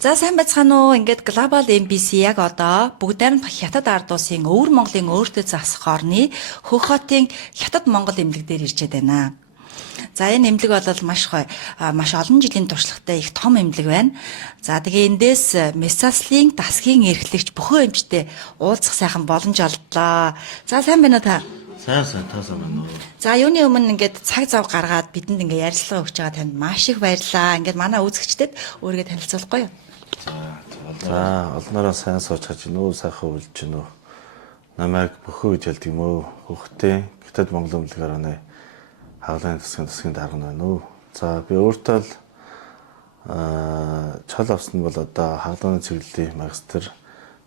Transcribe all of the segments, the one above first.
За сайн байцгаана уу. Ингээд Global MBC яг одоо бүгд найрамдах Хятад ард улсын Өвөр Монголын өөртөө засах орны Хөх хотын Хятад Монгол эмнэлэг дээр ирчээд байна. За энэ эмнэлэг бол маш олон жилийн туршлагатай их том эмнэлэг байна. За тэгээ эндээс месаслын дасгийн эрхлэгч бүхэн эмчтэй уулзах сайхан боломж олдлоо. За сайн байна уу та? Сайн таасаа байна уу. За юуны өмнө ингээд цаг зав гаргаад бидэнд ингээд ярилцлага өгч байгаа танд маш их баярлалаа. Ингээд манай үзэгчдэд өөрийгөө танилцуулахгүй юу? За олноороо сайн сууж хаж гинөө, сайхан үлж гинөө. Намайг бөхөө гэж хэлдэг юм уу? Хөхтэй Хятад Монгол эмнэлгээр оноо хаалгын засгийн дарга байна уу. За би өөртөө л чал авсан бол одоо хаалганы чиглэлийн магистр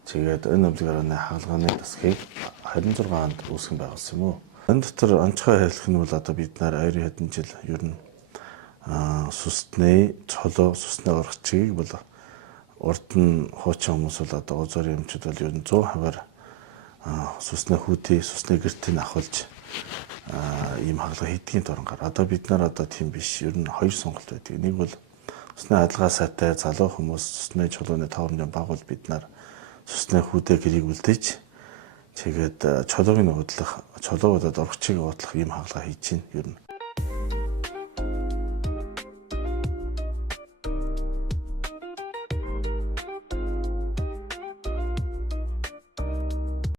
чигээд энэ эмнэлгээр оноо хаалганы засгийг 26 онд үүсгэн байгуулсан юм уу. Энэ дотор онцгой хэлэх нь бол одоо бид нар 20 хэдэн жил ер нь сүснээ цолоо сүснээ урах чигийг бол урд нь хуучин хүмүүс бол одоо узур эмчүүд бол ер нь 100% сүснээ хүүтэй сүснээ гэртийг ахуулж ийм хаалга хийдгийн турангаар одоо бид нар одоо тийм биш ер нь хоёр сонголт байдаг. Нэг бол сүснээ адилгаа сайтай залуу хүмүүс сүснээ чулууны товромжийн багуул бид нар сүснээ хүүтэй гэрийг үлдээж тэгээд чулууг нь удлах чулуу болоод урагчийг уудлах ийм хаалга хийж чинь ер нь